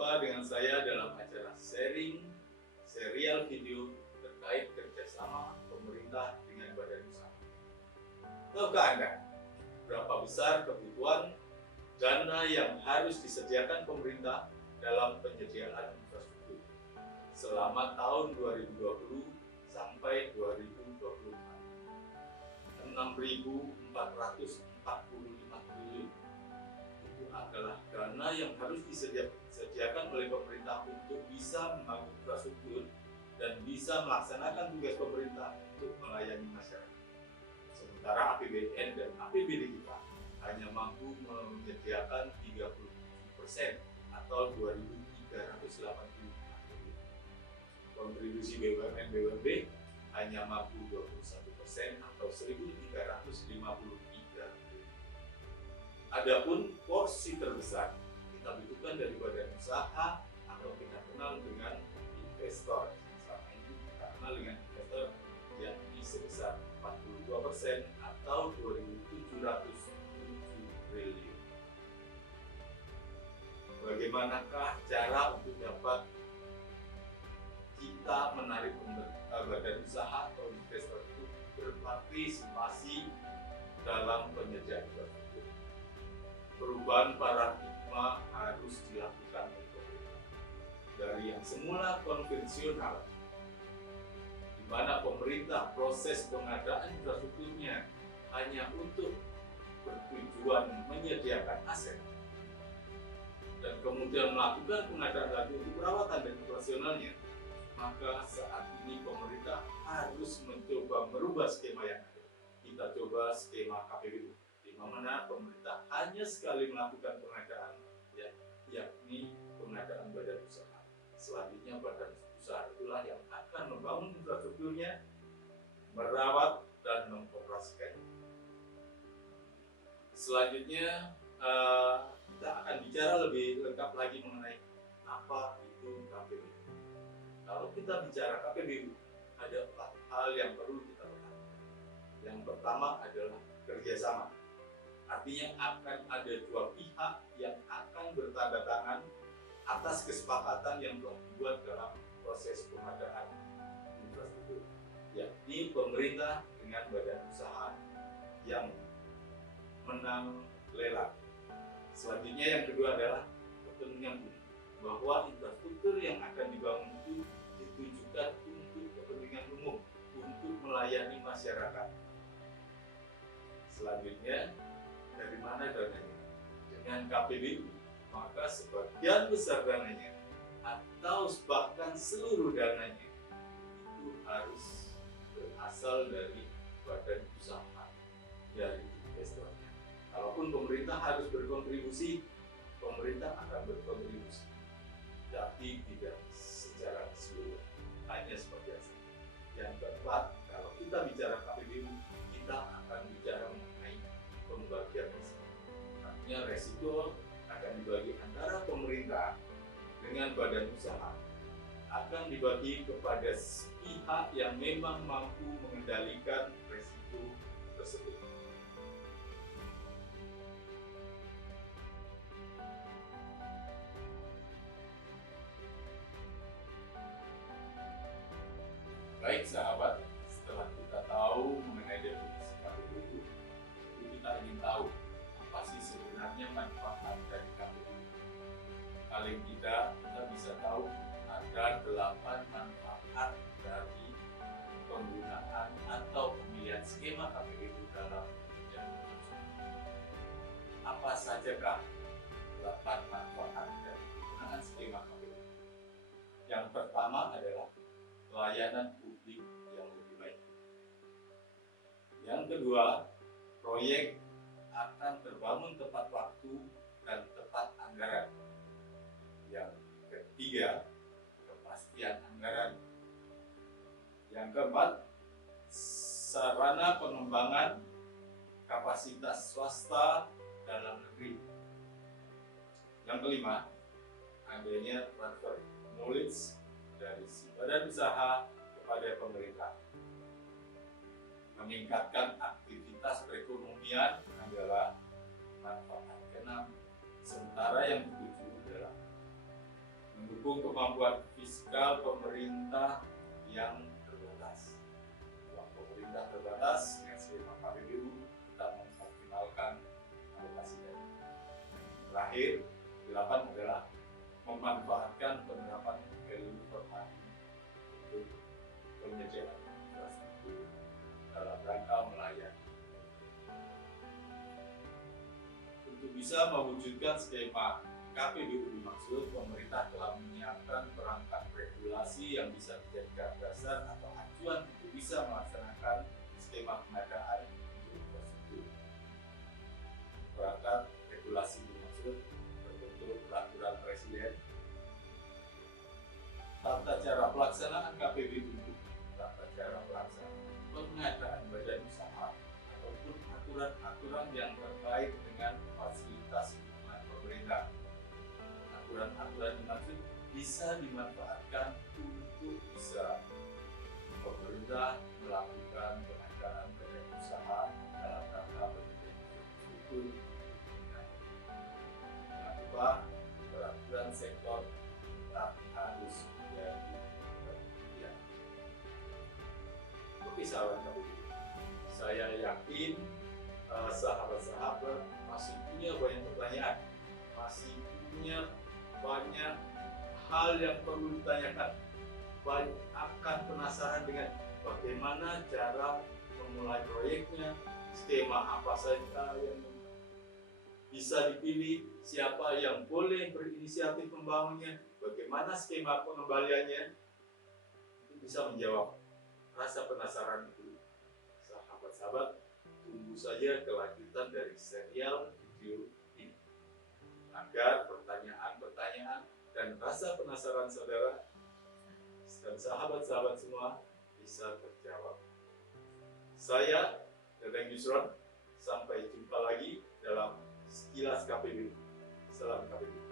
Jumpa dengan saya dalam acara sharing serial video terkait kerjasama pemerintah dengan badan usaha. Tahukah Anda berapa besar kebutuhan dana yang harus disediakan pemerintah dalam penyediaan infrastruktur selama tahun 2020 sampai 2024? 6.445 triliun. Itu adalah dana yang harus disediakan oleh pemerintah untuk bisa membangun infrastruktur dan bisa melaksanakan tugas pemerintah untuk melayani masyarakat. Sementara APBN dan APBD kita hanya mampu menyediakan 37% atau 2.385 triliun. Kontribusi BUMN-BUMD hanya mampu 21% atau 1.353 triliun. Adapun porsi terbesar kita butuhkan dari badan usaha atau kita kenal dengan investor. Selama ini kita kenal dengan investor yakni sebesar 42% atau 2.707 triliun. Bagaimanakah cara untuk dapat kita menarik badan usaha atau investor itu berpartisipasi dalam penyediaan infrastruktur? Perubahan paradigma harus dilakukan oleh pemerintah dari yang semula konvensional, di mana pemerintah proses pengadaan infrastrukturnya hanya untuk bertujuan menyediakan aset dan kemudian melakukan pengadaan lagi untuk perawatan dan operasionalnya. Maka saat ini pemerintah harus mencoba merubah skema yang ada. Kita coba skema KPBU, di mana pemerintah hanya sekali melakukan pengadaan, yakni pengadaan badan usaha. Selanjutnya badan usaha itulah yang akan membangun infrastrukturnya, merawat dan mengoperasikannya. Selanjutnya kita akan bicara lebih lengkap lagi mengenai apa itu KPBU. Kalau kita bicara KPBU, ada 4 hal yang perlu kita perhatikan. Yang pertama adalah kerjasama. Artinya akan ada 2 pihak yang akan bertanda tangan atas kesepakatan yang telah dibuat dalam proses pengadaan infrastruktur, yakni pemerintah dengan badan usaha yang menang lelang. Selanjutnya yang kedua adalah kepentingan umum, bahwa infrastruktur yang akan dibangun itu ditujukan untuk kepentingan umum, untuk melayani masyarakat. Selanjutnya, dari mana dananya? Dengan KPBU, maka sebagian besar dananya atau bahkan seluruh dananya itu harus berasal dari badan usaha, dari investornya. Kalaupun pemerintah harus berkontribusi, pemerintah akan berkontribusi, tapi tidak secara keseluruhan, hanya sebagian saja. Yang keempat, kalau kita bicara KPBU, kita akan bicara mengenai pembagian risiko. Artinya resiko akan dibagi antara pemerintah dengan badan usaha, akan dibagi kepada pihak yang memang mampu mengendalikan resiko tersebut. Baik sahabat, setelah kita tahu mengenai definisi KPBU, kita ingin tahu apa sih sebenarnya manfaat dari KPBU. Paling tidak kita bisa tahu ada 8 manfaat dari penggunaan atau pemilihan skema KPBU dalam penyediaan usaha. Apa sajakah 8 manfaat dari penggunaan skema KPBU? Yang pertama adalah pelayanan publik yang lebih baik. Yang kedua, proyek akan terbangun tepat waktu dan tepat anggaran. Yang ketiga, kepastian anggaran. Yang keempat, sarana pengembangan kapasitas swasta dalam negeri. Yang kelima, adanya transfer knowledge dari si badan usaha kepada pemerintah. Meningkatkan aktivitas perekonomian adalah manfaat keenam, sementara yang ketujuh adalah mendukung kemampuan fiskal pemerintah yang terbatas. Uang pemerintah terbatas dengan skema KPBU kita mengoptimalkan alokasi dana. Terakhir, 8 adalah memanfaatkan penerapan value for money untuk penyediaan infrastruktur dalam rangka melayani. Untuk bisa mewujudkan skema KPBU dimaksud, pemerintah telah menyiapkan perangkat regulasi yang bisa dijadikan dasar atau acuan untuk bisa melaksanakan skema pengadaan untuk infrastruktur. Perangkat regulasi dimaksud berbentuk peraturan presiden, tata cara pelaksanaan KPBU, tata cara pelaksanaan pengadaan badan usaha, ataupun aturan-aturan yang terkait dengan fasilitas hubungan pemerintah. Aturan-aturan dimaksud bisa dimanfaatkan untuk bisa pemerintah melakukan pengadaan badan usaha dalam rangka penyediaan infrastruktur. Jangan lupa peraturan sektor tetap harus menjadi perhatian. Oke sahabat KPBU, saya yakin sahabat-sahabat masih punya banyak pertanyaan, masih punya banyak hal yang perlu ditanyakan, akan penasaran dengan bagaimana cara memulai proyeknya, skema apa saja yang bisa dipilih, siapa yang boleh berinisiatif membangunnya, bagaimana skema pengembaliannya. Itu bisa menjawab rasa penasaran itu. Sahabat-sahabat, tunggu saja kelanjutan dari serial video ini agar pertanyaan-pertanyaan dan rasa penasaran saudara dan sahabat-sahabat semua bisa terjawab. Saya Dedeng Yusron, sampai jumpa lagi dalam Sekilas KPBU. Salam KPBU.